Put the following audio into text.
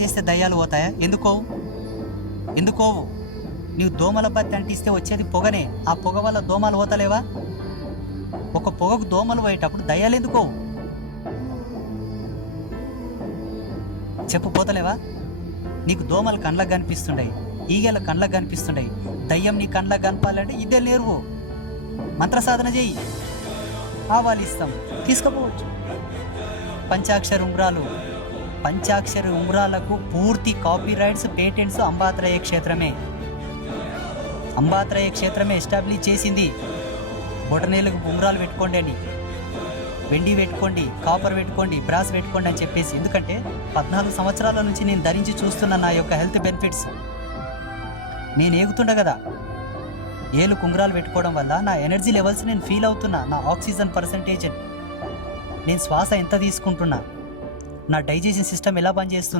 చేస్తే దయ్యాలు పోతాయా? ఎందుకోవు? నీవు దోమల బత్తి అంటిస్తే వచ్చేది పొగనే. ఆ పొగ వల్ల దోమలు పోతలేవా? ఒక పొగకు దోమలు పోయేటప్పుడు దయ్యాలు ఎందుకోవు? చెప్పు, పోతలేవా? నీకు దోమలు కండ్లకు కనిపిస్తుండయి, ఈగల కండ్లకు కనిపిస్తుండయి. దయ్యం నీ కండ్లకు కనపాలంటే ఇదే నేర్వు. మంత్ర సాధన చేయి, ఆవాలు ఇస్తాం, తీసుకుపోవచ్చు. పంచాక్షరి ఉంగరాలకు పూర్తి copy rights, patents Ambatraya క్షేత్రమే establish చేసింది. బొటనేలకు ఉంగరాలు పెట్టుకోండి అని, వెండి పెట్టుకోండి, కాపర్ పెట్టుకోండి, బ్రాస్ పెట్టుకోండి అని చెప్పేసి. ఎందుకంటే 14 సంవత్సరాల నుంచి నేను ధరించి చూస్తున్న నా యొక్క హెల్త్ బెనిఫిట్స్. నేను ఏగుతుండ కదా, ఏలు కుంగరాలు పెట్టుకోవడం వల్ల నా ఎనర్జీ లెవెల్స్ నేను ఫీల్ అవుతున్నా, నా ఆక్సిజన్ పర్సంటేజ్, నేను శ్వాస ఎంత తీసుకుంటున్నా, నా డైజెషన్ సిస్టమ్ ఎలా పనిచేస్తుంది.